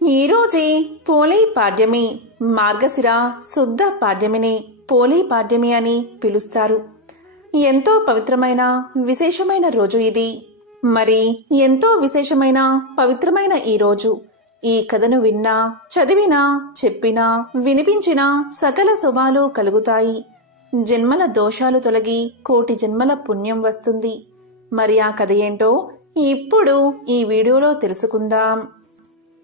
ఈరోజే పోలీ పాడ్యమి. మార్గశిర శుద్ధ పాడ్యమిని పోలీ పాడ్యమి అని పిలుస్తారు. ఎంతో పవిత్రమైన విశేషమైన రోజు ఇది. మరి ఎంతో విశేషమైన పవిత్రమైన ఈ రోజు ఈ కథను విన్నా, చదివినా, చెప్పినా, వినిపించినా సకల శుభాలు కలుగుతాయి. జన్మల దోషాలు తొలగి కోటి జన్మల పుణ్యం వస్తుంది. మరి ఆ కథ ఏంటో ఇప్పుడు ఈ వీడియోలో తెలుసుకుందాం.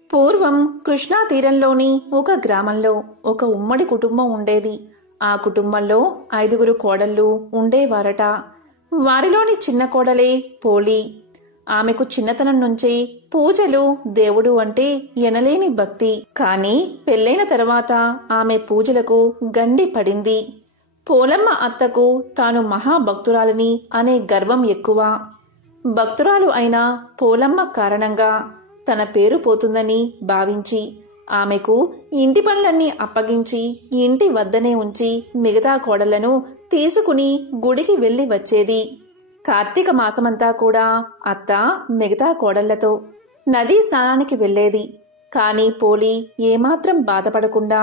పూర్వం కృష్ణా తీరంలోని ఒక గ్రామంలో ఒక ఉమ్మడి కుటుంబం ఉండేది. ఆ కుటుంబంలో 5 కోడళ్ళు ఉండేవారట. వారిలోని చిన్న కోడలే పోలి. ఆమెకు చిన్నతనం నుంచే పూజలు, దేవుడు అంటే ఎనలేని భక్తి. కాని పెళ్లైన తర్వాత ఆమె పూజలకు గండి పడింది. పోలమ్మ అత్తకు తాను మహాభక్తురాలని అనే గర్వం ఎక్కువ. భక్తురాలు అయిన పోలమ్మ కారణంగా తన పేరు పోతుందని భావించి ఆమెకు ఇంటి పనులన్నీ అప్పగించి ఇంటి వద్దనే ఉంచి మిగతా కోడళ్లను తీసుకుని గుడికి వెళ్లి వచ్చేది. కార్తీక మాసమంతా కూడా అత్త మిగతా కోడళ్లతో నదీ స్నానానికి వెళ్లేది. కాని పోలి ఏమాత్రం బాధపడకుండా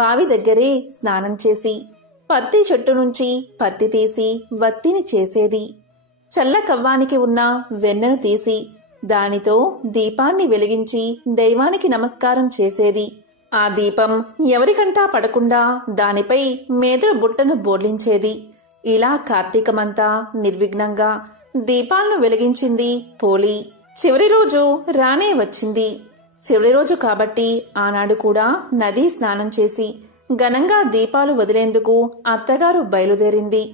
బావి దగ్గరే స్నానం చేసి పత్తి చెట్టు నుంచి పత్తి తీసి వత్తిని చేసేది. చల్ల కవ్వానికి ఉన్న వెన్నను తీసి దానితో దీపాన్ని వెలిగించి దైవానికి నమస్కారం చేసేది. ఆ దీపం ఎవరికంటా పడకుండా దానిపై మేదురు బుట్టను బోర్లించేది. ఇలా కార్తీకమంతా నిర్విఘ్నంగా దీపాలను వెలిగించింది పోలి. చివరి రోజు రానే వచ్చింది. చివరి రోజు కాబట్టి ఆనాడు కూడా నదీ స్నానం చేసి ఘనంగా దీపాలు వదిలేందుకు అత్తగారు బయలుదేరింది.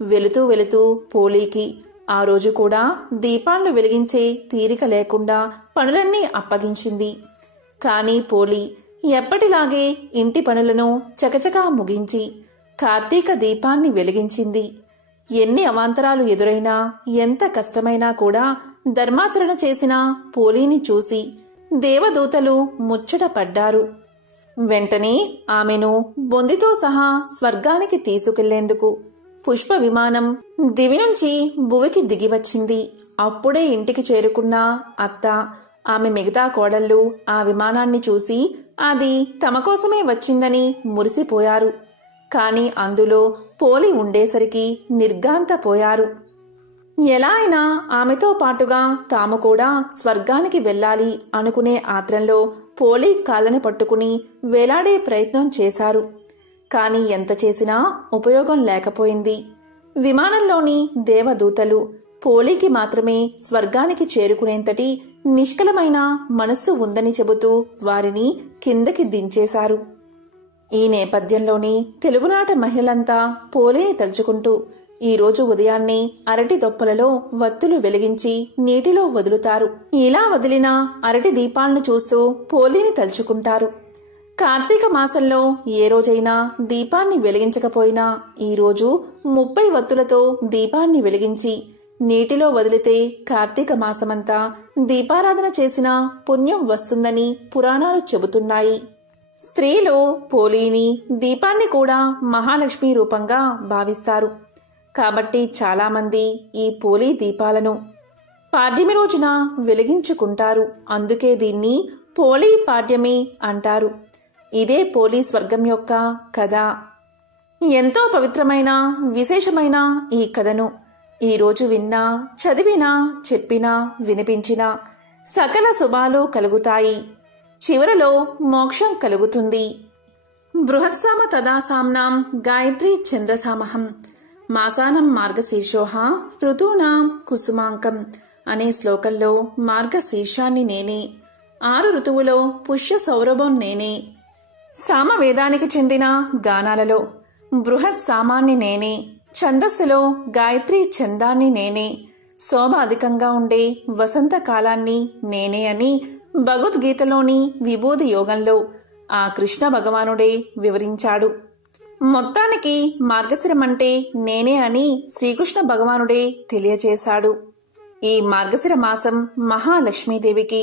వెళుతూ వెళుతూ పోలీకి ఆ రోజు కూడా దీపాలను వెలిగించే తీరిక లేకుండా పనులన్నీ అప్పగించింది. కాని పోలి ఎప్పటిలాగే ఇంటి పనులను చకచకా ముగించి కార్తీక దీపాన్ని వెలిగించింది. ఎన్ని అవాంతరాలు ఎదురైనా, ఎంత కష్టమైనా కూడా ధర్మాచరణ చేసిన పోలీని చూసి దేవదూతలు ముచ్చట పడ్డారు. వెంటనే ఆమెను బొందితో సహా స్వర్గానికి తీసుకెళ్లేందుకు పుష్ప విమానం దివి నుంచి భువికి దిగివచ్చింది. అప్పుడే ఇంటికి చేరుకున్న అత్త, ఆమె మిగతా కోడళ్ళు ఆ విమానాన్ని చూసి అది తమ కోసమే వచ్చిందని మురిసిపోయారు. కాని అందులో పోలి ఉండేసరికి నిర్ఘాంతపోయారు. ఎలా అయినా ఆమెతో పాటుగా తాము కూడా స్వర్గానికి వెళ్లాలి అనుకునే ఆత్రంలో పోలి కాళ్ళని పట్టుకుని వేలాడే ప్రయత్నం చేశారు. కాని ఎంత చేసినా ఉపయోగం లేకపోయింది. విమానంలోని దేవదూతలు పోలికి మాత్రమే స్వర్గానికి చేరుకునేంతటి నిష్కలమైన మనస్సు ఉందని చెబుతూ వారిని కిందకి దించేశారు. ఈ నేపథ్యంలోని తెలుగునాట మహిళలంతా పోలిని తలుచుకుంటూ ఈరోజు ఉదయాన్నే అరటి దొప్పలలో వత్తులు వెలిగించి నీటిలో వదులుతారు. ఇలా వదిలిన అరటి దీపాలను చూస్తూ పోలిని తలుచుకుంటారు. కార్తీక మాసంలో ఏ రోజైనా దీపాన్ని వెలిగించకపోయినా ఈరోజు 30 వత్తులతో దీపాన్ని వెలిగించి నీటిలో వదిలితే కార్తీక మాసమంతా దీపారాధన చేసిన పుణ్యం వస్తుందని పురాణాలు చెబుతున్నాయి. స్త్రీలు పోలీని, దీపాన్ని కూడా మహాలక్ష్మి రూపంగా భావిస్తారు. కాబట్టి చాలామంది ఈ పోలీ దీపాలను పాడ్యమి రోజున వెలిగించుకుంటారు. అందుకే దీన్ని పోలీ పాడ్యమి అంటారు. ఇదే పోలీ స్వర్గం యొక్క కథ. ఎంతో పవిత్రమైన విశేషమైన ఈ కథను ఈరోజు విన్నా, చదివినా, చెప్పినా, వినిపించినా సకల శుభాలు కలుగుతాయి. చివరలో మోక్షం కలుగుతుంది. బృహత్సామ తదాసాంనాం గాయత్రీ చంద్రసామహం మాసానం మార్గశీర్షోహ ఋతూనాం కుసుమాంకం అనే శ్లోకంలో మార్గశీర్షాన్ని నేనే, 6 ఋతువులో పుష్య సౌరభం నేనే. సామవేదానికి చెందిన గానాలలో బృహత్ సామాన్ని నేనే, ఛందస్సులో గాయత్రీ ఛందాన్ని నేనే, శోభ అధికంగా ఉండే వసంతకాలాన్ని నేనే అని భగవద్గీతలోని విభూది యోగంలో ఆ కృష్ణ భగవానుడే వివరించాడు. మొత్తానికి మార్గశిరమంటే నేనే అని శ్రీకృష్ణ భగవానుడే తెలియజేశాడు. ఈ మార్గశిర మాసం మహాలక్ష్మీదేవికి,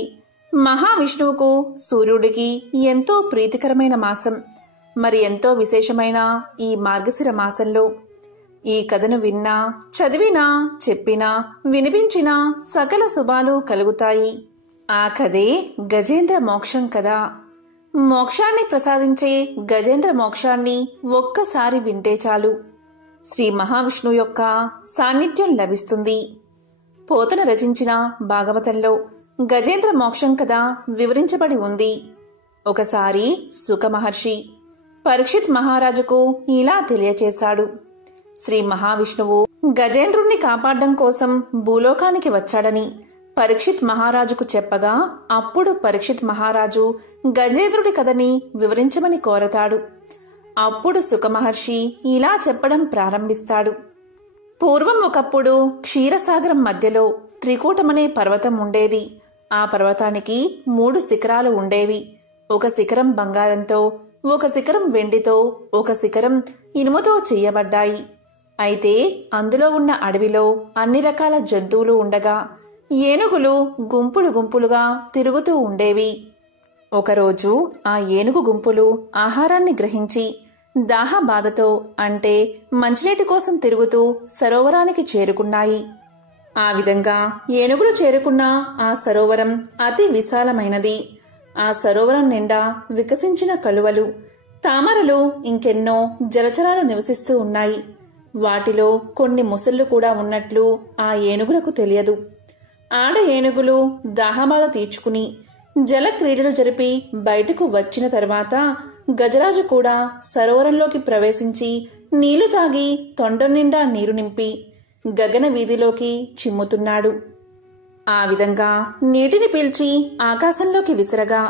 మహావిష్ణువుకు, సూర్యుడికి ఎంతో ప్రీతికరమైన మాసం. మరి ఎంతో విశేషమైన ఈ మార్గశిర మాసంలో ఈ కథను విన్నా, చదివినా, చెప్పినా, వినిపించినా సకల శుభాలు కలుగుతాయి. ఆ కథే గజేంద్ర మోక్షం కదా. మోక్షాన్ని ప్రసాదించే గజేంద్ర మోక్షాన్ని ఒక్కసారి వింటే చాలు శ్రీ మహావిష్ణువు యొక్క సాన్నిధ్యం లభిస్తుంది. పోతన రచించిన భాగవతంలో గజేంద్ర మోక్షం కథ వివరించబడి ఉంది. ఒకసారి సుఖ మహర్షి పరీక్షిత్ మహారాజుకు ఇలా తెలియచేశాడు. శ్రీ మహావిష్ణువు గజేంద్రుణ్ణి కాపాడడం కోసం భూలోకానికి వచ్చాడని పరీక్షిత్ మహారాజుకు చెప్పగా, అప్పుడు పరీక్షిత్ మహారాజు గజేంద్రుడి కథని వివరించమని కోరతాడు. అప్పుడు సుఖమహర్షి ఇలా చెప్పడం ప్రారంభిస్తాడు. పూర్వం ఒకప్పుడు క్షీరసాగరం మధ్యలో త్రికూటమనే పర్వతం ఉండేది. ఆ పర్వతానికి 3 శిఖరాలు ఉండేవి. ఒక శిఖరం బంగారంతో, ఒక శిఖరం వెండితో, ఒక శిఖరం ఇనుముతో చేయబడ్డాయి. అయితే అందులో ఉన్న అడవిలో అన్ని రకాల జంతువులు ఉండగా ఏనుగులు గుంపులు గుంపులుగా తిరుగుతూ ఉండేవి. ఒకరోజు ఆ ఏనుగు గుంపులు ఆహారాన్ని గ్రహించి దాహబాధతో, అంటే మంచినీటి కోసం తిరుగుతూ సరోవరానికి చేరుకున్నాయి. ఆ విధంగా ఏనుగులు చేరుకున్న ఆ సరోవరం అతి విశాలమైనది. ఆ సరోవరం నిండా వికసించిన కలువలు, తామరలు, ఇంకెన్నో జలచరాలు నివసిస్తూ ఉన్నాయి. వాటిలో కొన్ని ముసళ్ళు కూడా ఉన్నట్లు ఆ ఏనుగులకు తెలియదు. ఆడ ఏనుగులు దాహబాధ తీర్చుకుని జల క్రీడలు జరిపి బయటకు వచ్చిన తర్వాత గజరాజు కూడా సరోవరంలోకి ప్రవేశించి నీళ్లు తాగి తొండం నిండా నీరు నింపి గగన వీధిలోకి చిమ్ముతున్నాడు. ఆ విధంగా నీటిని పీల్చి ఆకాశంలోకి విసరగా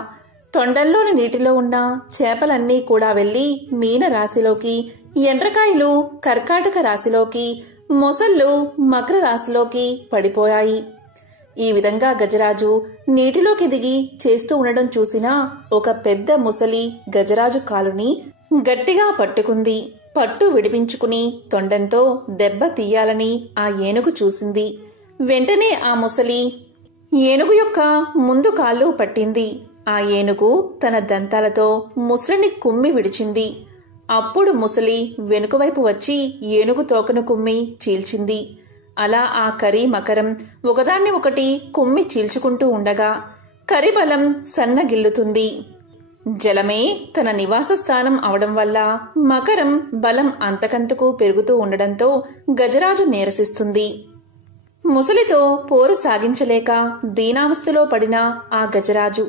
తొండంలోని నీటిలో ఉన్న చేపలన్నీ కూడా వెళ్లి మీన రాశిలోకి, ఎండ్రకాయలు కర్కాటక రాశిలోకి, మొసళ్ళు మకర రాశిలోకి పడిపోయాయి. ఈ విధంగా గజరాజు నీటిలోకి దిగి చేస్తూ ఉండడం చూసిన ఒక పెద్ద ముసలి గజరాజు కాలుని గట్టిగా పట్టుకుంది. పట్టు విడిపించుకుని తొండంతో దెబ్బ తీయాలని ఆ ఏనుగు చూసింది. వెంటనే ఆ ముసలి ఏనుగు యొక్క ముందు కాళ్ళు పట్టింది. ఆ ఏనుగు తన దంతాలతో ముసలిని కుమ్మి విడిచింది. అప్పుడు ముసలి వెనుకవైపు వచ్చి ఏనుగు తోకను కుమ్మి చీల్చింది. అలా ఆ కరి మకరం ఒకదాన్ని ఒకటి కుమ్మి చీల్చుకుంటూ ఉండగా కరిబలం సన్నగిల్లుతుంది. జలమే తన నివాస స్థానం అవడం వల్ల మకరం బలం అంతకంతకు పెరుగుతూ ఉండడంతో గజరాజు నీరసిస్తుంది. ముసలితో పోరు సాగించలేక దీనావస్థలో పడిన ఆ గజరాజు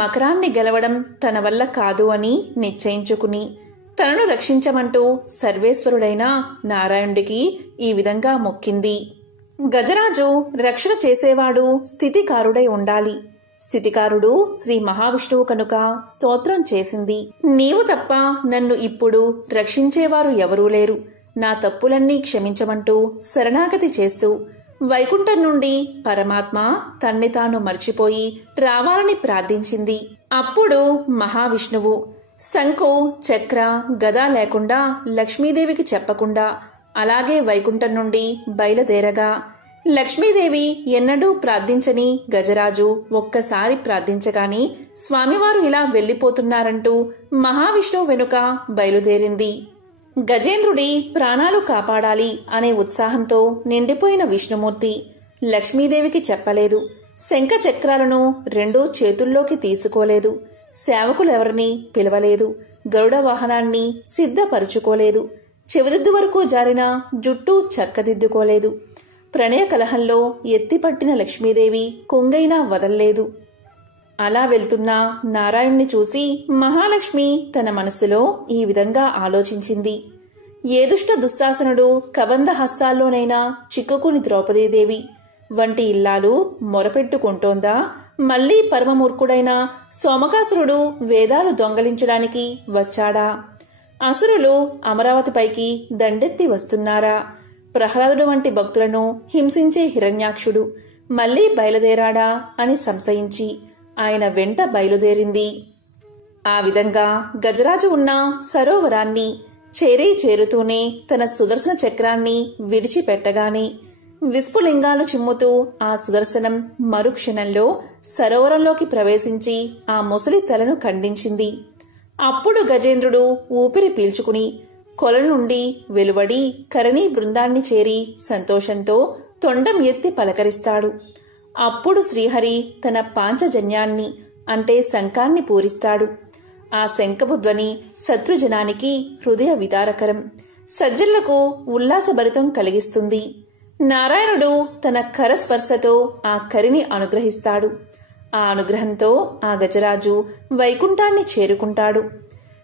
మకరాన్ని గెలవడం తన వల్ల కాదు అని నిశ్చయించుకుని తనను రక్షించమంటూ సర్వేశ్వరుడైన నారాయణుడికి ఈ విధంగా మొక్కింది. గజరాజు రక్షణ చేసేవాడు స్థితికారుడై ఉండాలి. స్థితికారుడు శ్రీ మహావిష్ణువు కనుక స్తోత్రం చేసింది. నీవు తప్ప నన్ను ఇప్పుడు రక్షించేవారు ఎవరూ లేరు. నా తప్పులన్నీ క్షమించమంటూ శరణాగతి చేస్తూ వైకుంఠం నుండి పరమాత్మ తన్ని తాను మర్చిపోయి రావాలని ప్రార్థించింది. అప్పుడు మహావిష్ణువు శంకు, చక్ర, గద లేకుండా లక్ష్మీదేవికి చెప్పకుండా అలాగే వైకుంఠం నుండి బయలుదేరగా లక్ష్మీదేవి ఎన్నడూ ప్రార్థించని గజరాజు ఒక్కసారి ప్రార్థించగాని స్వామివారు ఇలా వెళ్లిపోతున్నారంటూ మహావిష్ణువు వెనుక బయలుదేరింది. గజేంద్రుడి ప్రాణాలు కాపాడాలి అనే ఉత్సాహంతో నిండిపోయిన విష్ణుమూర్తి లక్ష్మీదేవికి చెప్పలేదు. శంఖ చక్రాలను 2 చేతుల్లోకి తీసుకోలేదు. సేవకులెవరిని పిలవలేదు. గరుడ వాహనాన్ని సిద్ధపరుచుకోలేదు. చెవిదిద్దు వరకు జారిన జుట్టు చక్కదిద్దుకోలేదు. ప్రణయ కలహంలో ఎత్తిపట్టిన లక్ష్మీదేవి కొంగైనా వదల్లేదు. అలా వెళ్తున్న నారాయణ్ణి చూసి మహాలక్ష్మి తన మనసులో ఈ విధంగా ఆలోచించింది. ఏ దుష్ట దుశ్శాసనుడు కబంధ హస్తాల్లోనైనా చిక్కుకుని ద్రౌపదీదేవి వంటి ఇల్లాలు మొరపెట్టుకుంటోందా? మళ్లీ పరమమూర్ఖుడైన సోమకాసురుడు వేదాలు దొంగలించడానికి వచ్చాడా? అసురులు అమరావతిపైకి దండెత్తి వస్తున్నారా? ప్రహ్లాదుడు వంటి భక్తులను హింసించే హిరణ్యాక్షుడు మళ్లీ బయలుదేరాడా అని సంశయించి ఆయన వెంట బయలుదేరింది. ఆ విధంగా గజరాజు ఉన్న సరోవరాన్ని చేరుతూనే తన సుదర్శన చక్రాన్ని విడిచిపెట్టగానే విస్ఫులింగాలు చిమ్ముతూ ఆ సుదర్శనం మరుక్షణంలో సరోవరంలోకి ప్రవేశించి ఆ ముసలి తలను ఖండించింది. అప్పుడు గజేంద్రుడు ఊపిరి పీల్చుకుని కొల నుండి వెలువడి కరణీ బృందాన్ని చేరి సంతోషంతో తొండం ఎత్తి పలకరిస్తాడు. అప్పుడు శ్రీహరి తన పాంచజన్యాన్ని అంటే శంఖాన్ని పూరిస్తాడు. ఆ శంఖపు ధ్వని శత్రుజనానికి హృదయ విదారకరం, సజ్జనులకు ఉల్లాసభరితం కలిగిస్తుంది. నారాయణుడు తన కరస్పర్శతో ఆ కరిని అనుగ్రహిస్తాడు. ఆ అనుగ్రహంతో ఆ గజరాజు వైకుంఠాన్ని చేరుకుంటాడు.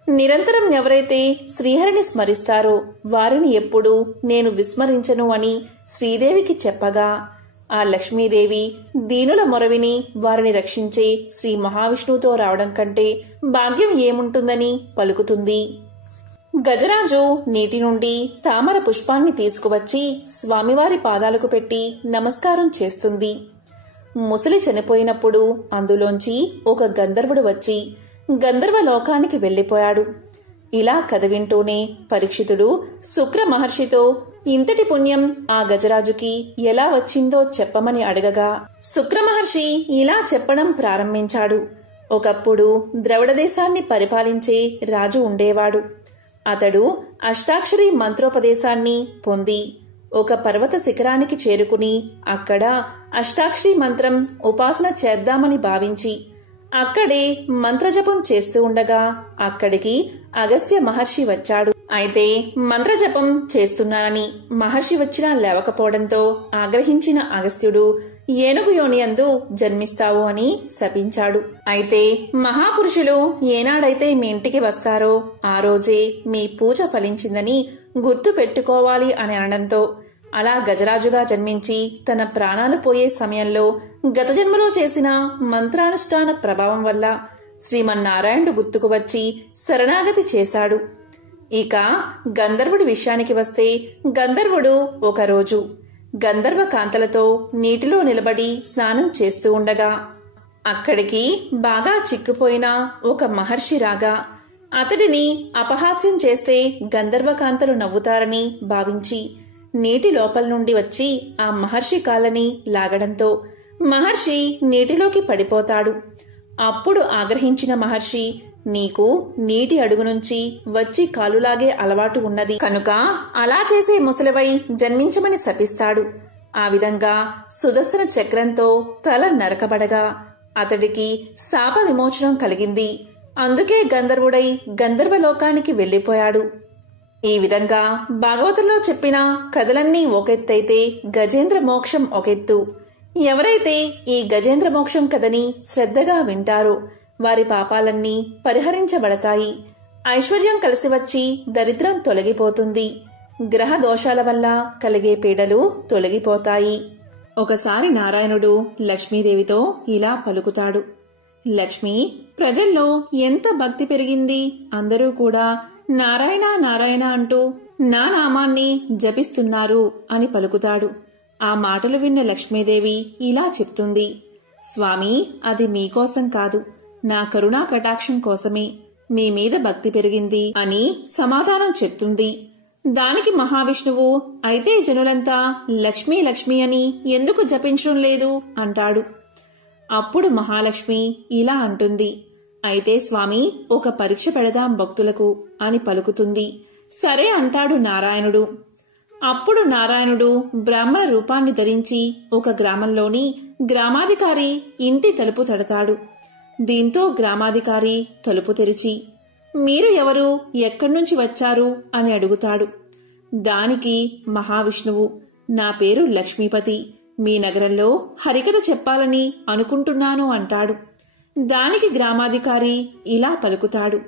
నిరంతరం ఎవరైతే శ్రీహరిని స్మరిస్తారో వారిని ఎప్పుడూ నేను విస్మరించను అని శ్రీదేవికి చెప్పగా, ఆ లక్ష్మీదేవి దీనుల మొరవిని వారిని రక్షించే శ్రీ మహావిష్ణువుతో రావడం కంటే భాగ్యం ఏముంటుందని పలుకుతుంది. గజరాజు నీటి నుండి తామర పుష్పాన్ని తీసుకువచ్చి స్వామివారి పాదాలకు పెట్టి నమస్కారం చేస్తుంది. ముసలి చనిపోయినప్పుడు అందులోంచి ఒక గంధర్వుడు వచ్చి గంధర్వ లోకానికి వెళ్లిపోయాడు. ఇలా కథ వింటూనే పరీక్షితుడు శుక్ర మహర్షితో ఇంతటి పుణ్యం ఆ గజరాజుకి ఎలా వచ్చిందో చెప్పమని అడగగా, శుక్ర మహర్షి ఇలా చెప్పడం ప్రారంభించాడు. ఒకప్పుడు ద్రవిడ దేశాన్ని పరిపాలించే రాజు ఉండేవాడు. అతడు అష్టాక్షరి మంత్రోపదేశాన్ని పొంది ఒక పర్వత శిఖరానికి చేరుకుని అక్కడ అష్టాక్షరి మంత్రం ఉపాసన చేద్దామని భావించి అక్కడే మంత్రజపం చేస్తూ ఉండగా అక్కడికి అగస్త్య మహర్షి వచ్చాడు. అయితే మంత్రజపం చేస్తున్నానని మహర్షి వచ్చినా లేవకపోవడంతో ఆగ్రహించిన అగస్త్యుడు ఏనుగు యోనియందు జన్మిస్తావు అని శపించాడు. అయితే మహాపురుషులు ఏనాడైతే మీ ఇంటికి వస్తారో ఆ రోజే మీ పూజ ఫలించిందని గుర్తు పెట్టుకోవాలి అని అనడంతో అలా గజరాజుగా జన్మించి తన ప్రాణాలు పోయే సమయంలో గత జన్మలో చేసిన మంత్రానుష్ఠాన ప్రభావం వల్ల శ్రీమన్నారాయణుడు గుర్తుకు వచ్చి శరణాగతి చేశాడు. ఇక గంధర్వుడి విషయానికి వస్తే, గంధర్వుడు ఒకరోజు గంధర్వ కాంతలతో నీటిలో నిలబడి స్నానం చేస్తూ ఉండగా అక్కడికి బాగా చిక్కుపోయిన ఒక మహర్షి రాగా అతడిని అపహాస్యం చేస్తే గంధర్వకాంతలు నవ్వుతారని భావించి నీటి లోపల నుండి వచ్చి ఆ మహర్షి కాళ్ళని లాగడంతో మహర్షి నీటిలోకి పడిపోతాడు. అప్పుడు ఆగ్రహించిన మహర్షి, నీకు నీటి అడుగు నుంచి వచ్చి కాలులాగే అలవాటు ఉన్నది కనుక అలా చేసే ముసలివై జన్మించమని శపిస్తాడు. ఆ విధంగా సుదర్శన చక్రంతో తల నరకబడగా అతడికి శాప విమోచనం కలిగింది. అందుకే గంధర్వుడై గంధర్వలోకానికి వెళ్లిపోయాడు. ఈ విధంగా భాగవతంలో చెప్పిన కథలన్నీ ఒకెత్తైతే గజేంద్ర మోక్షం ఒకెత్తు. ఎవరైతే ఈ గజేంద్ర మోక్షం కథని శ్రద్ధగా వింటారో వారి పాపాలన్నీ పరిహరించబడతాయి. ఐశ్వర్యం కలిసి వచ్చి దరిద్రం తొలగిపోతుంది. గ్రహ దోషాల వల్ల కలిగే పీడలు తొలగిపోతాయి. ఒకసారి నారాయణుడు లక్ష్మీదేవితో ఇలా పలుకుతాడు. లక్ష్మి, ప్రజల్లో ఎంత భక్తి పెరిగింది. అందరూ కూడా నారాయణ నారాయణ అంటూ నా నామాన్ని జపిస్తున్నారు అని పలుకుతాడు. ఆ మాటలు విన్న లక్ష్మీదేవి ఇలా చెప్తుంది. స్వామి, అది మీకోసం కాదు, నా కరుణా కటాక్షం కోసమే మీ మీద భక్తి పెరిగింది అని సమాధానం చెప్తుంది. దానికి మహావిష్ణువు, అయితే జనులంతా లక్ష్మీ లక్ష్మి అని ఎందుకు జపించడం లేదు అంటాడు. అప్పుడు మహాలక్ష్మి ఇలా అంటుంది. అయితే స్వామి, ఒక పరీక్ష పెడదాం భక్తులకు అని పలుకుతుంది. సరే అంటాడు నారాయణుడు. అప్పుడు నారాయణుడు బ్రాహ్మణ రూపాన్ని ధరించి ఒక గ్రామంలోని గ్రామాధికారి ఇంటి తలుపు తడతాడు. దీంతో గ్రామాధికారి తలుపు తెరిచి, మీరు ఎవరు, ఎక్కడ్నుంచి వచ్చారు అని అడుగుతాడు. దానికి మహావిష్ణువు, నా పేరు లక్ష్మీపతి, మీ నగరంలో హరికథ చెప్పాలని అనుకుంటున్నాను అంటాడు. దానికి గ్రామాధికారి ఇలా పలుకుతాడు.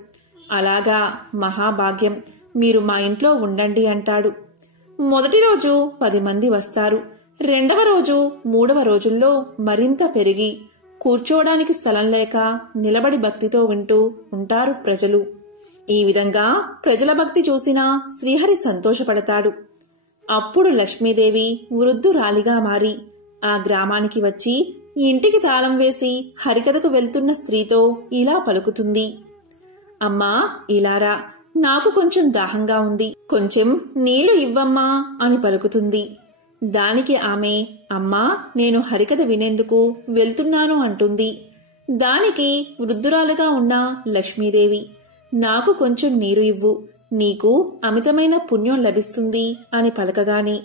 అలాగా, మహాభాగ్యం, మీరు మా ఇంట్లో ఉండండి అంటాడు. మొదటి రోజు 10 మంది వస్తారు. రెండవ రోజు, మూడవ రోజుల్లో మరింత పెరిగి కూర్చోవడానికి స్థలం లేక నిలబడి భక్తితో వింటూ ఉంటారు ప్రజలు. ఈ విధంగా ప్రజల భక్తి చూసిన శ్రీహరి సంతోషపడతాడు. అప్పుడు లక్ష్మీదేవి వృద్ధురాలిగా మారి ఆ గ్రామానికి వచ్చి ఇంటికి తాళం వేసి హరికథకు వెళ్తున్న స్త్రీతో ఇలా పలుకుతుంది. అమ్మా, ఇలారా, నాకు కొంచెం దాహంగా ఉంది, కొంచెం నీళ్లు ఇవ్వమ్మా అని పలుకుతుంది. దానికి ఆమె, అమ్మా, నేను హరికథ వినేందుకు వెళ్తున్నాను అంటుంది. దానికి వృద్ధురాలుగా ఉన్న లక్ష్మీదేవి, నాకు కొంచెం నీరు ఇవ్వు, నీకు అమితమైన పుణ్యం లభిస్తుంది అని పలకగానే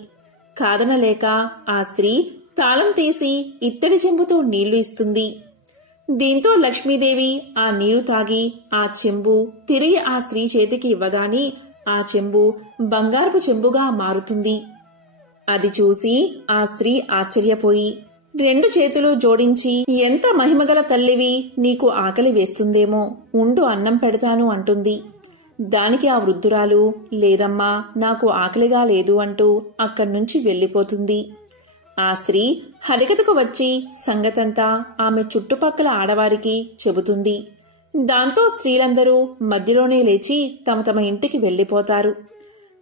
కాదనలేక ఆ స్త్రీ తాళం తీసి ఇత్తడి చెంబుతో నీళ్లు ఇస్తుంది. దీంతో లక్ష్మీదేవి ఆ నీరు తాగి ఆ చెంబు తిరిగి ఆ స్త్రీ చేతికి ఇవ్వగానే ఆ చెంబు బంగారపు చెంబుగా మారుతుంది. అది చూసి ఆ స్త్రీ ఆశ్చర్యపోయి 2 చేతులు జోడించి, ఎంత మహిమగల తల్లివి, నీకు ఆకలి వేస్తుందేమో, ఉండు అన్నం పెడతాను అంటుంది. దానికి ఆ వృద్ధురాలు, లేదమ్మా, నాకు ఆకలిగా లేదు అంటూ అక్కడ్నుంచి వెళ్లిపోతుంది. ఆ స్త్రీ హరికథకు వచ్చి సంగతంతా ఆమె చుట్టుపక్కల ఆడవారికి చెబుతుంది. దాంతో స్త్రీలందరూ మధ్యలోనే లేచి తమ తమ ఇంటికి వెళ్లిపోతారు.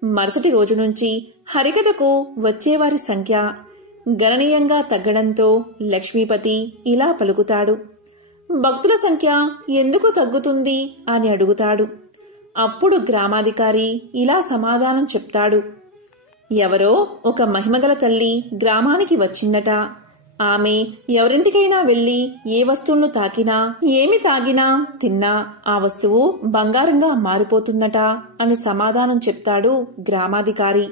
మరుసటి రోజు నుంచి హరికథకు వచ్చేవారి సంఖ్య గణనీయంగా తగ్గడంతో లక్ష్మీపతి ఇలా పలుకుతాడు. భక్తుల సంఖ్య ఎందుకు తగ్గుతుంది అని అడుగుతాడు. అప్పుడు గ్రామాధికారి ఇలా సమాధానం చెప్తాడు. ఎవరో ఒక మహిమగల తల్లి గ్రామానికి వచ్చిందట. ఆమె ఎవరింటికైనా వెళ్లి ఏ వస్తువును తాకినా, ఏమి తాగినా, తిన్నా ఆ వస్తువు బంగారంగా మారిపోతుందట అని సమాధానం చెప్తాడు గ్రామాధికారి.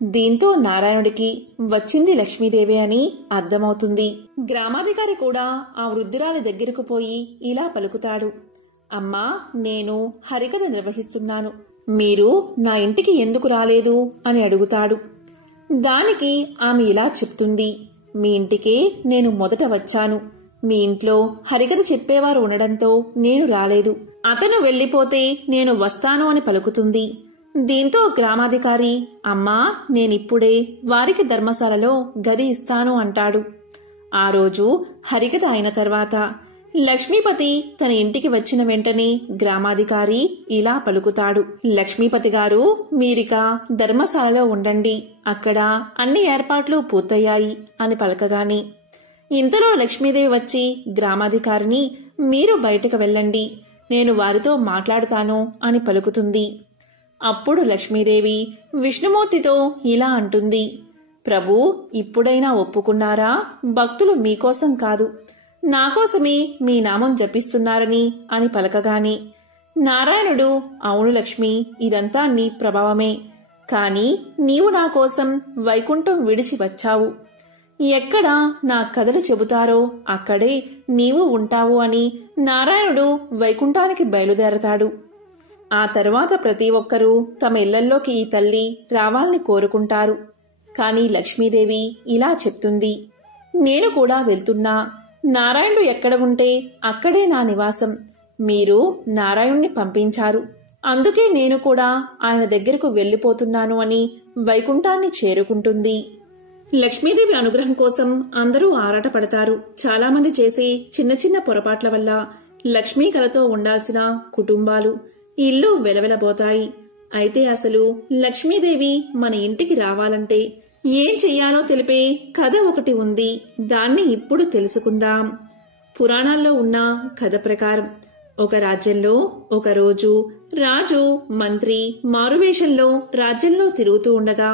దీంతో నారాయణుడికి వచ్చింది లక్ష్మీదేవి అని అర్థమవుతుంది. గ్రామాధికారి కూడా ఆ వృద్ధురాలి దగ్గరకు పోయి ఇలా పలుకుతాడు. అమ్మా, నేను హరికథ నిర్వహిస్తున్నాను. మీరు నా ఇంటికి ఎందుకు రాలేదు అని అడుగుతాడు. దానికి ఆమె ఇలా చెప్తుంది. మీ ఇంటికే నేను మొదట వచ్చాను. మీ ఇంట్లో హరికథ చెప్పేవారు ఉండడంతో నేను రాలేదు. అతను వెళ్లిపోతే నేను వస్తాను అని పలుకుతుంది. దీంతో గ్రామాధికారి, అమ్మా, నేనిప్పుడే వారికి ధర్మశాలలో గది ఇస్తాను అంటాడు. ఆ రోజు హరికథ అయిన తర్వాత లక్ష్మీపతి తన ఇంటికి వచ్చిన వెంటనే గ్రామాధికారి ఇలా పలుకుతాడు. లక్ష్మీపతి గారు, మీరిక ధర్మశాలలో ఉండండి. అక్కడ అన్ని ఏర్పాట్లు పూర్తయ్యాయి అని పలకగాని ఇంతలో లక్ష్మీదేవి వచ్చి గ్రామాధికారిని, మీరు బయటకు వెళ్ళండి, నేను వారితో మాట్లాడుతాను అని పలుకుతుంది. అప్పుడు లక్ష్మీదేవి విష్ణుమూర్తితో ఇలా అంటుంది. ప్రభూ, ఇప్పుడైనా ఒప్పుకున్నారా? భక్తులు మీకోసం కాదు, నాకోసమే మీ నామం జపిస్తున్నారని అని పలకగాని నారాయణుడు, అవును లక్ష్మి, ఇదంతా నీ ప్రభావమే. కాని నీవు నా కోసం వైకుంఠం విడిచి వచ్చావు. ఎక్కడ నా కథలు చెబుతారో అక్కడే నీవు ఉంటావు అని నారాయణుడు వైకుంఠానికి బయలుదేరతాడు. ఆ తరువాత ప్రతి ఒక్కరూ తమ ఇళ్లల్లోకి ఈ తల్లి రావాలని కోరుకుంటారు. కాని లక్ష్మీదేవి ఇలా చెప్తుంది. నేను కూడా వెళ్తున్నా. నారాయణుడు ఎక్కడ ఉంటే అక్కడే నా నివాసం. మీరు నారాయణుణ్ణి పంపించారు, అందుకే నేను కూడా ఆయన దగ్గరకు వెళ్లిపోతున్నాను అని వైకుంఠాన్ని చేరుకుంటుంది. లక్ష్మీదేవి అనుగ్రహం కోసం అందరూ ఆరాటపడతారు. చాలా మంది చేసే చిన్న చిన్న పొరపాట్ల వల్ల లక్ష్మీ కలతో ఉండాల్సిన కుటుంబాలు, ఇల్లు వెలవెలబోతాయి. అయితే అసలు లక్ష్మీదేవి మన ఇంటికి రావాలంటే ఏం చెయ్యాలో తెలిపే కథ ఒకటి ఉంది. దాన్ని ఇప్పుడు తెలుసుకుందాం. పురాణాల్లో ఉన్న కథ ప్రకారం ఒక రాజ్యంలో ఒకరోజు రాజు, మంత్రి మారువేషంలో రాజ్యంలో తిరుగుతూ ఉండగా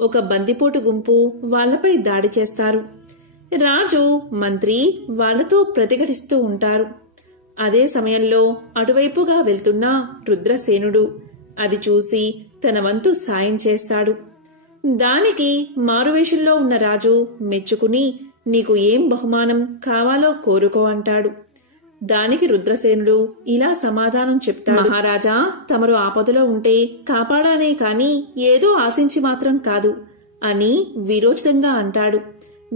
ఒక బందిపోటు గుంపు వాళ్లపై దాడి చేస్తారు. రాజు, మంత్రి వాళ్లతో ప్రతిఘటిస్తూ ఉంటారు. అదే సమయంలో అటువైపుగా వెళ్తున్న రుద్రసేనుడు అది చూసి తన వంతు సాయం చేస్తాడు. దానికి మారువేషంలో ఉన్న రాజు మెచ్చుకుని, నీకు ఏం బహుమానం కావాలో కోరుకో అంటాడు. దానికి రుద్రసేనుడు ఇలా సమాధానం చెప్తాడు. మహారాజా, తమరు ఆపదలో ఉంటే కాపాడానే కాని ఏదో ఆశించి మాత్రం కాదు అని వీరోచితంగా అంటాడు.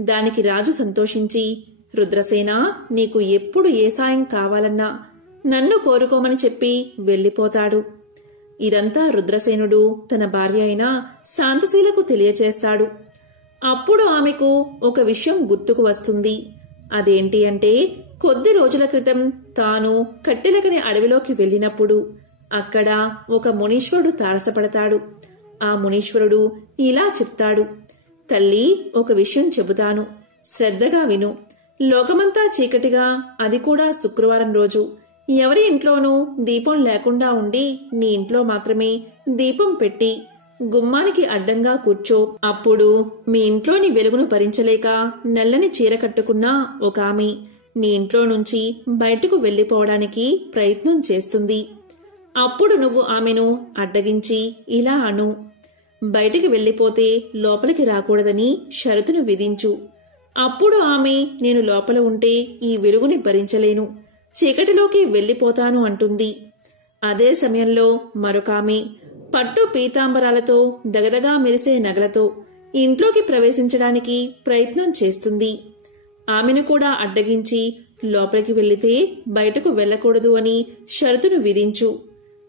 దానికి రాజు సంతోషించి, రుద్రసేన, నీకు ఎప్పుడు ఏ సాయం కావాలన్నా నన్ను కోరుకోమని చెప్పి వెళ్లిపోతాడు. ఇదంతా రుద్రసేనుడు తన భార్య అయిన శాంతశీలకు తెలియచేస్తాడు. అప్పుడు ఆమెకు ఒక విషయం గుర్తుకు వస్తుంది. అదేంటి అంటే, కొద్ది రోజుల క్రితం తాను కట్టెలకని అడవిలోకి వెళ్లినప్పుడు అక్కడ ఒక మునీశ్వరుడు తారసపడతాడు. ఆ మునీశ్వరుడు ఇలా చెప్తాడు. తల్లి, ఒక విషయం చెబుతాను, శ్రద్ధగా విను. లోకమంతా చీకటిగా, అది కూడా శుక్రవారం రోజు, ఎవరి ఇంట్లోనూ దీపం లేకుండా ఉండి నీ ఇంట్లో మాత్రమే దీపం పెట్టి గుమ్మానికి అడ్డంగా కూర్చో. అప్పుడు మీ ఇంట్లోని వెలుగును భరించలేక నల్లని చీర కట్టుకున్న ఒక ఆమె నీ ఇంట్లో నుంచి బయటకు వెళ్లిపోవడానికి ప్రయత్నం చేస్తుంది. అప్పుడు నువ్వు ఆమెను అడ్డగించి ఇలా అను, బయటికి వెళ్లిపోతే లోపలికి రాకూడదని షరతును విధించు. అప్పుడు ఆమె నేను లోపల ఉంటే ఈ వెలుగుని భరించలేను, చీకటిలోకి వెళ్ళిపోతాను అంటుంది. అదే సమయంలో మరొకామె పట్టు పీతాంబరాలతో దగదగా మెరిసే నగలతో ఇంట్లోకి ప్రవేశించడానికి ప్రయత్నం చేస్తుంది. ఆమెను కూడా అడ్డగించి లోపలికి వెళ్లితే బయటకు వెళ్లకూడదు అని షరతును విధించు.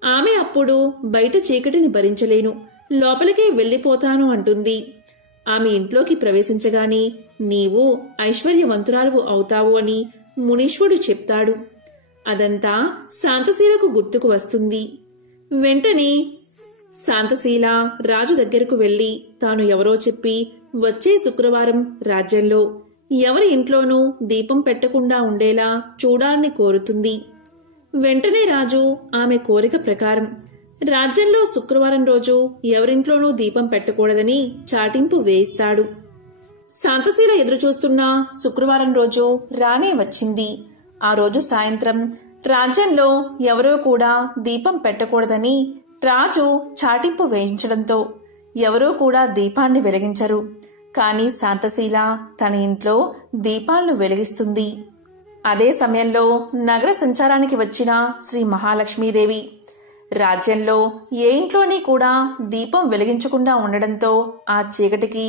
ఆమె అప్పుడు బయట చీకటిని భరించలేను, లోపలికే వెళ్లిపోతాను అంటుంది. ఆమె ఇంట్లోకి ప్రవేశించగానే నీవు ఐశ్వర్యవంతురాలువు అవుతావు అని మునీశ్వరుడు చెప్తాడు. అదంతా శాంతశీలకు గుర్తుకు వస్తుంది. వెంటనే శాంతశీల రాజు దగ్గరకు వెళ్లి తాను ఎవరో చెప్పి వచ్చే శుక్రవారం రాజ్యంలో ఎవరి ఇంట్లోనూ దీపం పెట్టకుండా ఉండేలా చూడాలని కోరుతుంది. వెంటనే రాజు ఆమె కోరిక ప్రకారం రాజ్యంలో శుక్రవారం రోజు ఎవరింట్లోనూ దీపం పెట్టకూడదని చాటింపు వేయిస్తాడు. శాంతశీల ఎదురుచూస్తున్న శుక్రవారం రోజు రానే వచ్చింది. ఆ రోజు సాయంత్రం రాజ్యంలో ఎవరూ కూడా దీపం పెట్టకూడదని రాజు చాటింపు వేయించడంతో ఎవరూ కూడా దీపాన్ని వెలిగించరు. కాని శాంతశీల తన ఇంట్లో దీపాలను వెలిగిస్తుంది. అదే సమయంలో నగర సంచారానికి వచ్చిన శ్రీ మహాలక్ష్మీదేవి రాజ్యంలో ఏ ఇంట్లోని కూడా దీపం వెలిగించకుండా ఉండడంతో ఆ చీకటికి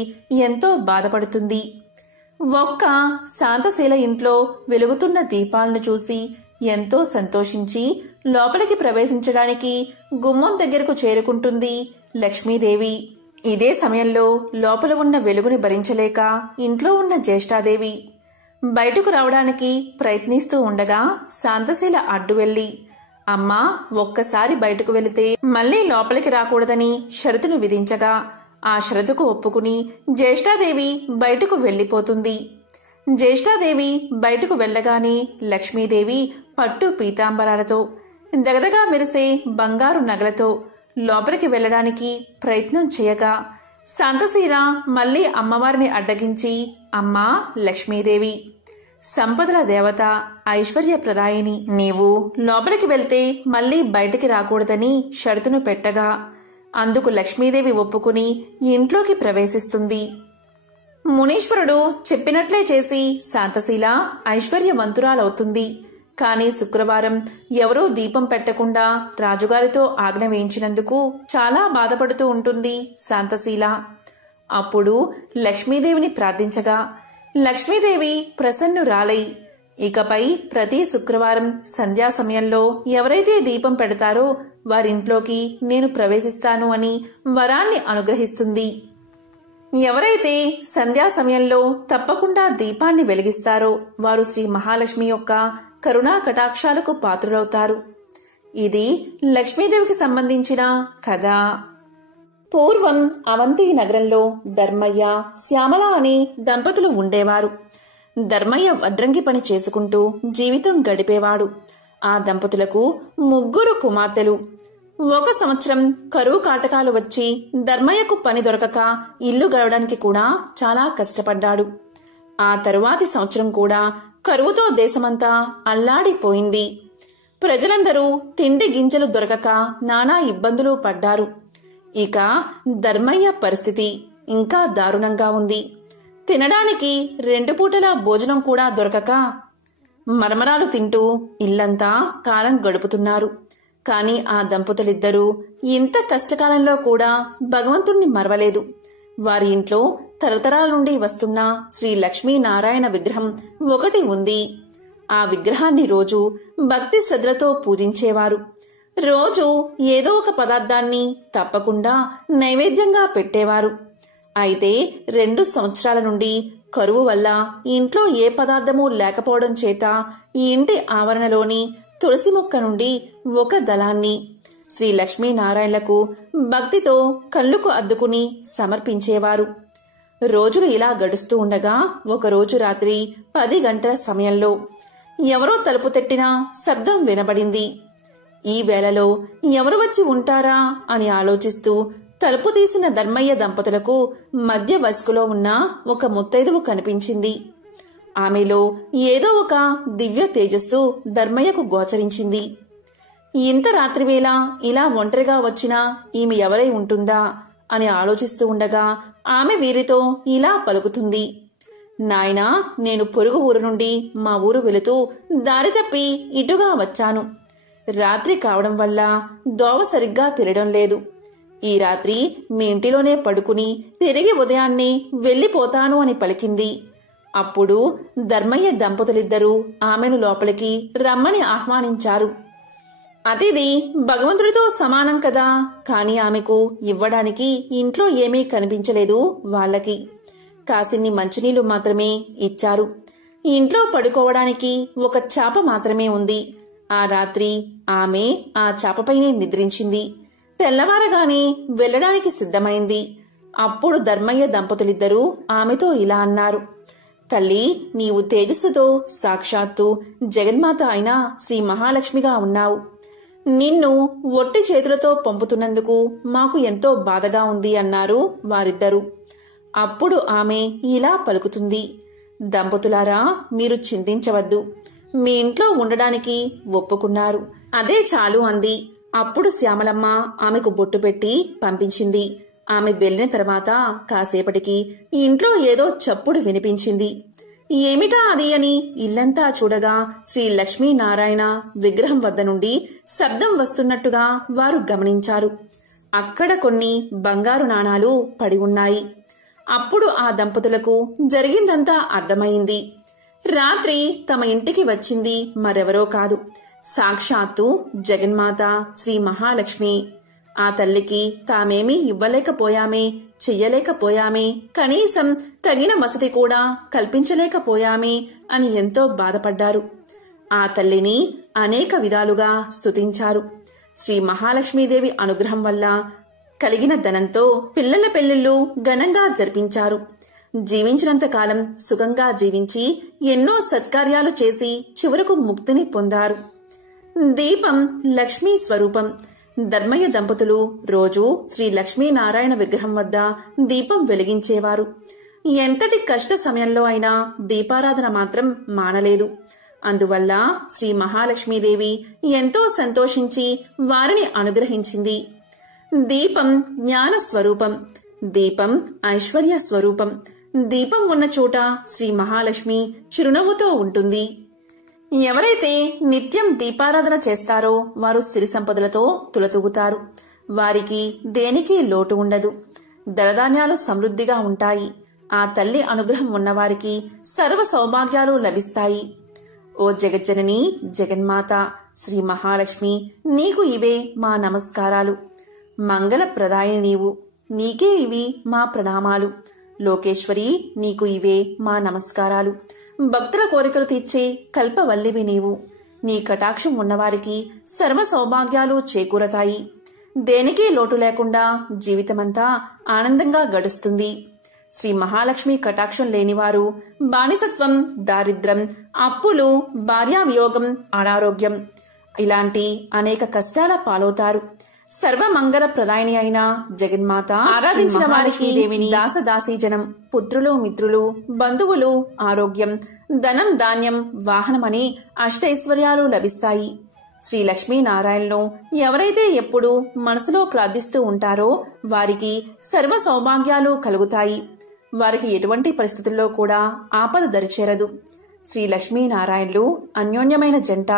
ఎంతో బాధపడుతుంది. ఒక్క శాంతశీల ఇంట్లో వెలుగుతున్న దీపాలను చూసి ఎంతో సంతోషించి లోపలికి ప్రవేశించడానికి గుమ్మం దగ్గరకు చేరుకుంటుంది లక్ష్మీదేవి. ఇదే సమయంలో లోపల ఉన్న వెలుగుని భరించలేక ఇంట్లో ఉన్న జ్యేష్ఠాదేవి బయటకు రావడానికి ప్రయత్నిస్తూ ఉండగా శాంతశీల అడ్డు వెళ్లి అమ్మా, ఒక్కసారి బయటకు వెళితే మళ్లీ లోపలికి రాకూడదని షరతును విధించగా ఆ షరతుకు ఒప్పుకుని జ్యేష్ఠాదేవి బయటకు వెళ్లిపోతుంది. జ్యేష్ఠాదేవి బయటకు వెళ్లగానే లక్ష్మీదేవి పట్టు పీతాంబరాలతో దగదగా మెరిసే బంగారు నగలతో లోపలికి వెళ్లడానికి ప్రయత్నం చేయగా శాంతశీల మళ్లీ అమ్మవారిని అడ్డగించి అమ్మా లక్ష్మీదేవి, సంపదల దేవత, ఐశ్వర్యప్రదాయిని, నీవు లోపలికి వెళ్తే మళ్లీ బయటికి రాకూడదని షరతును పెట్టగా అందుకు లక్ష్మీదేవి ఒప్పుకుని ఇంట్లోకి ప్రవేశిస్తుంది. మునీశ్వరుడు చెప్పినట్లే చేసి శాంతశీల ఐశ్వర్యవంతురాలవుతుంది. కాని శుక్రవారం ఎవరూ దీపం పెట్టకుండా రాజుగారితో ఆజ్ఞ వేయించినందుకు చాలా బాధపడుతూ ఉంటుంది శాంతశీల. అప్పుడు లక్ష్మీదేవిని ప్రార్థించగా లక్ష్మీదేవి ప్రసన్నురాలై ఇకపై ప్రతి శుక్రవారం సంధ్యా సమయంలో ఎవరైతే దీపం పెడతారో వారింట్లోకి నేను ప్రవేశిస్తాను అని వరాన్ని అనుగ్రహిస్తుంది. ఎవరైతే సంధ్యా సమయంలో తప్పకుండా దీపాన్ని వెలిగిస్తారో వారు శ్రీ మహాలక్ష్మి యొక్క కరుణా కటాక్షాలకు పాత్రులవుతారు. ఇది లక్ష్మీదేవికి సంబంధించిన కథ. పూర్వం అవంతి నగరంలో ధర్మయ్య, శ్యామల అనే దంపతులు ఉండేవారు. ధర్మయ్య వడ్రంగి పని చేసుకుంటూ జీవితం గడిపేవాడు. ఆ దంపతులకు 3 కుమార్తెలు. ఒక సంవత్సరం కరువు కాటకాలు వచ్చి ధర్మయ్యకు పని దొరకక ఇల్లు గడవడానికి కూడా చాలా కష్టపడ్డాడు. ఆ తరువాతి సంవత్సరం కూడా కరువుతో దేశమంతా అల్లాడిపోయింది. ప్రజలందరూ తిండి గింజలు దొరకక నానా ఇబ్బందులు పడ్డారు. ఇక ధర్మయ్య పరిస్థితి ఇంకా దారుణంగా ఉంది. తినడానికి 2 పూటలా భోజనం కూడా దొరకక మరమరాలు తింటూ ఇల్లంతా కాలం గడుపుతున్నారు. కాని ఆ దంపతులిద్దరూ ఇంత కష్టకాలంలో కూడా భగవంతుణ్ణి మరవలేదు. వారి ఇంట్లో తరతరాల నుండి వస్తున్న శ్రీ లక్ష్మీనారాయణ విగ్రహం ఒకటి ఉంది. ఆ విగ్రహాన్ని రోజు భక్తి శ్రద్ధలతో పూజించేవారు. రోజు ఏదో ఒక పదార్థాన్ని తప్పకుండా నైవేద్యంగా పెట్టేవారు. అయితే 2 సంవత్సరాల నుండి కరువు వల్ల ఇంట్లో ఏ పదార్థమూ లేకపోవడం చేత ఈ ఇంటి ఆవరణలోని తులసి మొక్క నుండి ఒక దళాన్ని శ్రీ లక్ష్మీనారాయణలకు భక్తితో కళ్ళుకు అద్దుకుని సమర్పించేవారు. రోజులు ఇలా గడుస్తూ ఉండగా ఒకరోజు రాత్రి 10 గంటల సమయంలో ఎవరో తలుపు తట్టిన శబ్దం వినబడింది. ఈ వేళలో ఎవరు వచ్చి ఉంటారా అని ఆలోచిస్తూ తలుపు తీసిన ధర్మయ్య దంపతులకు మధ్య వయస్కులో ఉన్న ఒక ముత్తైదువు కనిపించింది. ఆమెలో ఏదో ఒక దివ్య తేజస్సు ధర్మయ్యకు గోచరించింది. ఇంత రాత్రివేళ ఇలా ఒంటరిగా వచ్చినా ఈమె ఎవరై ఉంటుందా అని ఆలోచిస్తూ ఉండగా ఆమె వీరితో ఇలా పలుకుతుంది. నాయనా, నేను పొరుగు ఊరు నుండి మా ఊరు వెళుతూ దారి తప్పి ఇటుగా వచ్చాను. రాత్రి కావడం వల్ల దోవ సరిగ్గా తెలియడం లేదు. ఈ రాత్రి మీ ఇంటిలోనే పడుకుని తిరిగి ఉదయాన్నే వెళ్ళిపోతాను అని పలికింది. అప్పుడు ధర్మయ్య దంపతులిద్దరూ ఆమెను లోపలికి రమ్మని ఆహ్వానించారు. అతిథి భగవంతుడితో సమానం కదా, కాని ఆమెకు ఇవ్వడానికి ఇంట్లో ఏమీ కనిపించలేదు. వాళ్ళకి కాసిన్ని మంచినీళ్లు మాత్రమే ఇచ్చారు. ఇంట్లో పడుకోవడానికి ఒక చాప మాత్రమే ఉంది. ఆ రాత్రి ఆమె ఆ చాపపైనే నిద్రించింది. తెల్లవారగానే వెళ్లడానికి సిద్ధమైంది. అప్పుడు ధర్మయ్య దంపతులిద్దరూ ఆమెతో ఇలా అన్నారు. తల్లి, నీవు తేజస్సుతో సాక్షాత్తు జగన్మాత అయిన శ్రీ మహాలక్ష్మిగా ఉన్నావు. నిన్ను ఒట్టి చేతులతో పంపుతున్నందుకు మాకు ఎంతో బాధగా ఉంది అన్నారు వారిద్దరూ. అప్పుడు ఆమె ఇలా పలుకుతుంది. దంపతులారా, మీరు చింతించవద్దు. మీ ఇంట్లో ఉండడానికి ఒప్పుకున్నారు, అదే చాలు అంది. అప్పుడు శ్యామలమ్మ ఆమెకు బొట్టు పెట్టి పంపించింది. ఆమె వెళ్లిన తర్వాత కాసేపటికి ఇంట్లో ఏదో చప్పుడు వినిపించింది. ఏమిటా అది అని ఇల్లంతా చూడగా శ్రీ లక్ష్మీనారాయణ విగ్రహం వద్ద నుండి శబ్దం వస్తున్నట్టుగా వారు గమనించారు. అక్కడ కొన్ని బంగారు నాణాలు పడి ఉన్నాయి. అప్పుడు ఆ దంపతులకు జరిగిందంతా అర్థమైంది. రాత్రి తమ ఇంటికి వచ్చింది మరెవరో కాదు, సాక్షాత్తు జగన్మాత శ్రీ మహాలక్ష్మి. ఆ తల్లికి తామేమీ ఇవ్వలేకపోయామే, చెయ్యలేకపోయామే, కనీసం తగిన వసతి కూడా కల్పించలేకపోయామే అని ఎంతో బాధపడ్డారు. ఆ తల్లిని అనేక విధాలుగా స్తుతించారు. శ్రీ మహాలక్ష్మీదేవి అనుగ్రహం వల్ల కలిగిన ధనంతో పిల్లల పెళ్లిళ్లు ఘనంగా జరిపించారు. జీవించినంతకాలం సుఖంగా జీవించి ఎన్నో సత్కార్యాలు చేసి చివరకు ముక్తిని పొందారు. దీపం లక్ష్మీ స్వరూపం. ధర్మయ్య దంపతులు రోజూ శ్రీ లక్ష్మీనారాయణ విగ్రహం వద్ద దీపం వెలిగించేవారు. ఎంతటి కష్ట సమయంలో అయినా దీపారాధన మాత్రం మానలేదు. అందువల్ల శ్రీ మహాలక్ష్మీదేవి ఎంతో సంతోషించి వారిని అనుగ్రహించింది. దీపం జ్ఞాన స్వరూపం, దీపం ఐశ్వర్య స్వరూపం. దీపం ఉన్న చోట శ్రీ మహాలక్ష్మి చిరునవ్వుతో ఉంటుంది. ఎవరైతే నిత్యం దీపారాధన చేస్తారో వారు సిరి సంపదలతో తులతూగుతారు. వారికి దేనికి లోటు ఉండదు. ధనధాన్యాలు సమృద్ధిగా ఉంటాయి. ఆ తల్లి అనుగ్రహం ఉన్నవారికి సర్వ సౌభాగ్యాలు లభిస్తాయి. ఓ జగజ్జనని జగన్మాత శ్రీ మహాలక్ష్మి, నీకు ఇవే మా నమస్కారాలు. మంగళప్రదాయిని నీవు, నీకే ఇవి మా ప్రణామాలు. లోకేశ్వరి, నీకు ఇవే మా నమస్కారాలు. భక్తుల కోరికలు తీర్చే కల్పవల్లివి నీవు. నీ కటాక్షం ఉన్నవారికి సర్వ సౌభాగ్యాలు చేకూరతాయి. దేనికి లోటు లేకుండా జీవితమంతా ఆనందంగా గడుస్తుంది. శ్రీ మహాలక్ష్మి కటాక్షం లేనివారు బానిసత్వం, దారిద్ర్యం, అప్పులు, భార్యావియోగం, అనారోగ్యం ఇలాంటి అనేక కష్టాల పాలవుతారు. సర్వమంగళ ప్రదాయిని అయిన జగన్మాత ఆరాధించిన వారికి దేవిని దాసదాసీజనం, పుత్రులు, మిత్రులు, బంధువులు, ఆరోగ్యం, ధనం, ధాన్యం, వాహనమని అష్టైశ్వర్యాలు లభిస్తాయి. శ్రీ లక్ష్మీనారాయణను ఎవరైతే ఎప్పుడు మనసులో ప్రార్థిస్తూ ఉంటారో వారికి సర్వ సౌభాగ్యాలు కలుగుతాయి. వారికి ఎటువంటి పరిస్థితుల్లో కూడా ఆపద దరిచేరదు. శ్రీ లక్ష్మీనారాయణులు అన్యోన్యమైన జంట.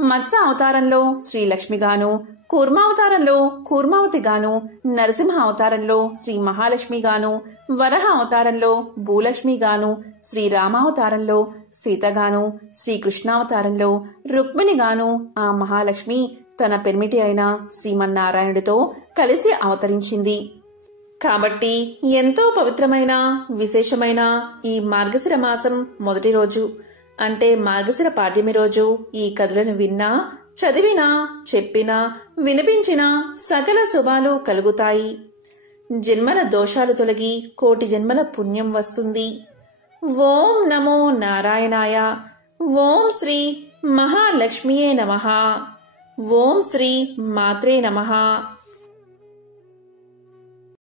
మత్స్య అవతారంలో శ్రీ లక్ష్మిగాను, కూర్మావతారంలో కూర్మావతిగాను, నరసింహ అవతారంలో శ్రీ మహాలక్ష్మిగాను, వరహ అవతారంలో భూలక్ష్మిగాను, శ్రీరామావతారంలో సీతగాను, శ్రీకృష్ణావతారంలో రుక్మిణిగాను ఆ మహాలక్ష్మి తన పెర్మిటి అయిన శ్రీమన్నారాయణుడితో కలిసి అవతరించింది. కాబట్టి ఎంతో పవిత్రమైన విశేషమైన ఈ మార్గశిర మాసం మొదటి రోజు అంటే మార్గశిర పాడ్యమి రోజు ఈ కథలను విన్నా, చదివినా, చెప్పినా, వినిపించినా సకల శుభాలు కలుగుతాయి. జన్మల దోషాలు తొలగి కోటి జన్మల పుణ్యం వస్తుంది. ఓం నమో నారాయణాయ. ఓం శ్రీ మహాలక్ష్మియే నమః. ఓం శ్రీ మాత్రే నమః.